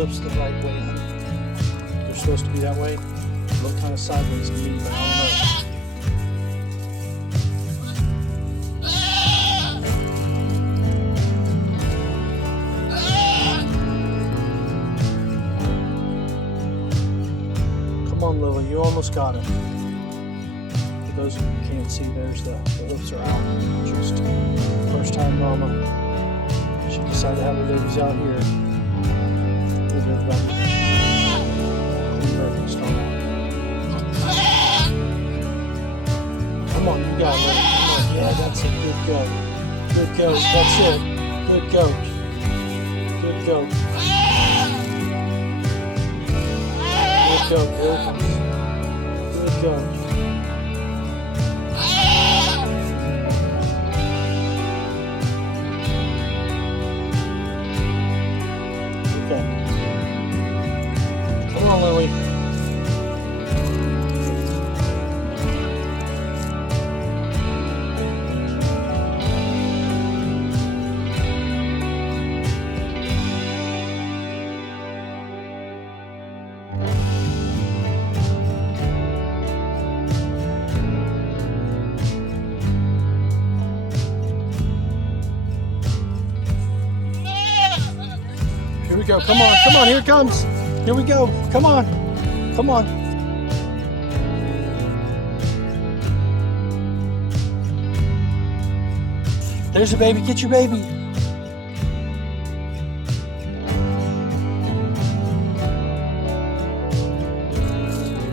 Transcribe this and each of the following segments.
hoofs the right way up. They're supposed to be that way. Look kind of sideways to me, but I don't know. Come on, Lily, you almost got it. For those of you who can't see, there's the hoofs are out. Just first time mama. She decided to have her babies out here. A little bit about clean birthing start. Come on, you got it, Lily. Come on, yeah, that's it. Good goat. Good goat. That's it. Good goat. Good goat. Good goat. Here it comes. Good goat. Okay. Come on, Lily. Here we go. Come on. Come on. Here it comes. Here we go. Come on. Come on. There's a baby. Get your baby.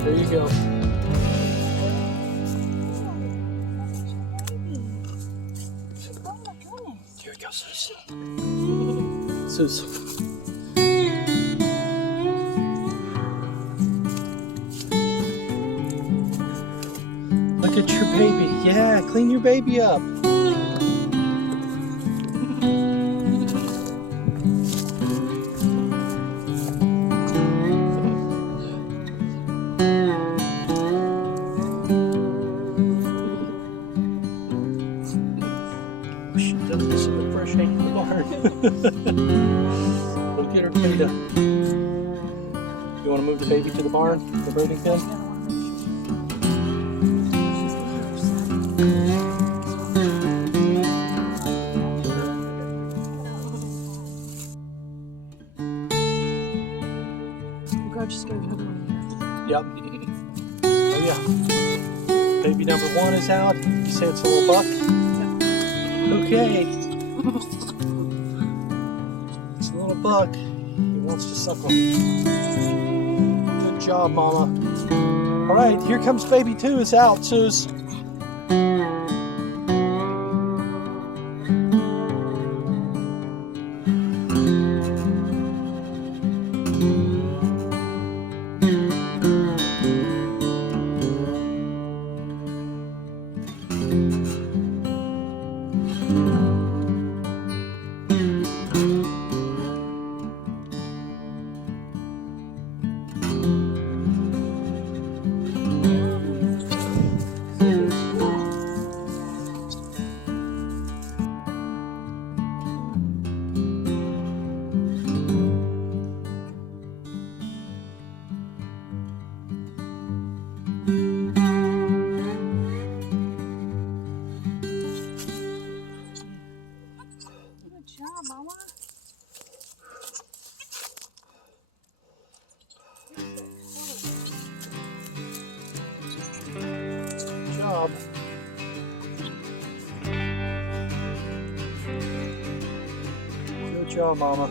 There you go. Here we go, Sus. Sus. Look at your baby. Yeah, clean your baby up. She does this in the fresh hay in the barn. Look at her Kita. You want to move the baby to the barn, the birthing pen? Just gave him one. Yep. Oh yeah. Baby number 1 is out. You say it's a little buck? Okay. It's a little buck. He wants to suckle. Good job, Mama. Alright, here comes baby 2. It's out, Sus. Good job, Mama. Good job. Good job, Mama.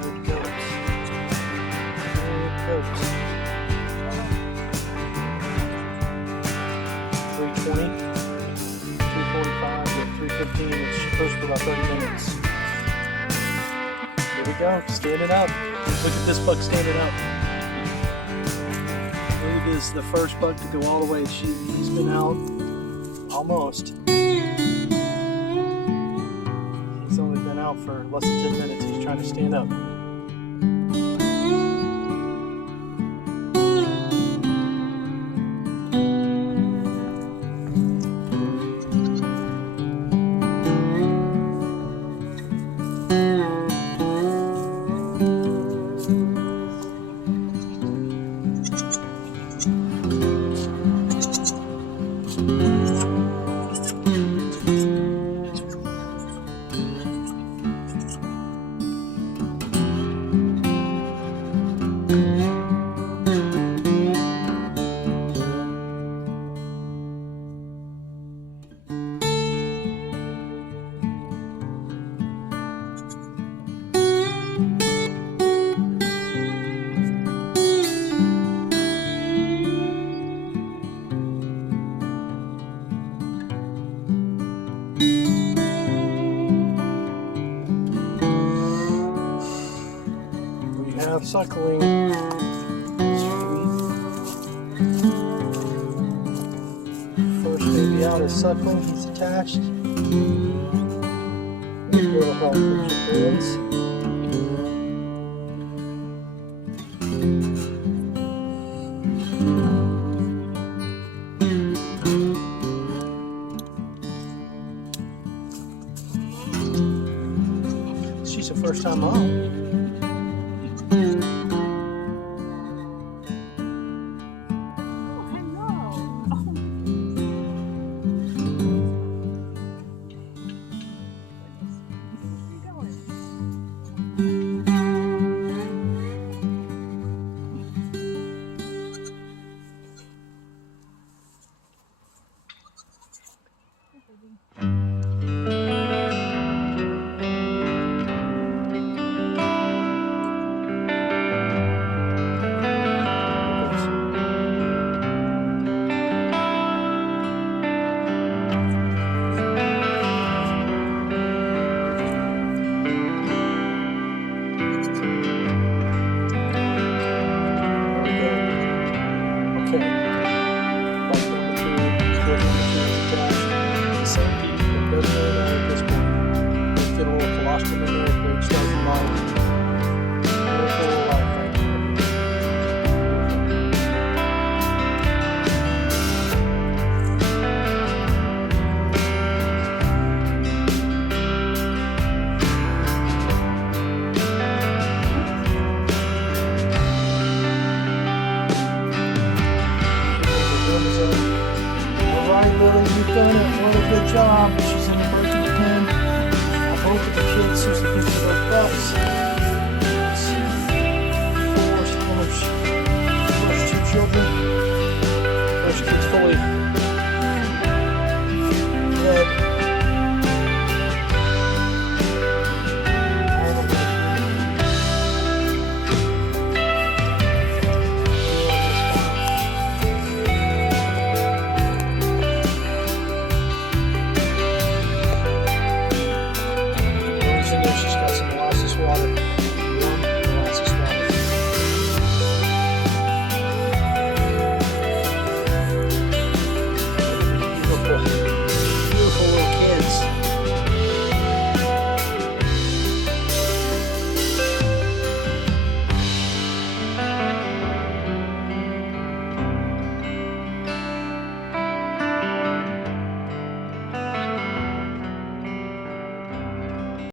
Good goats. 320, 245 to 315. It's supposed for about 30 minutes. Here we go. Standing up. Look at this buck standing up. is the first buck to go all the way. He's been out almost. He's only been out for less than 10 minutes. He's trying to stand up. Have suckling. First baby out is suckling. He's attached. Little help with your birds. She's a first time mom. You've done it. What a good job. She's in the birthday pen. I hope that the kids see some pictures of those bucks.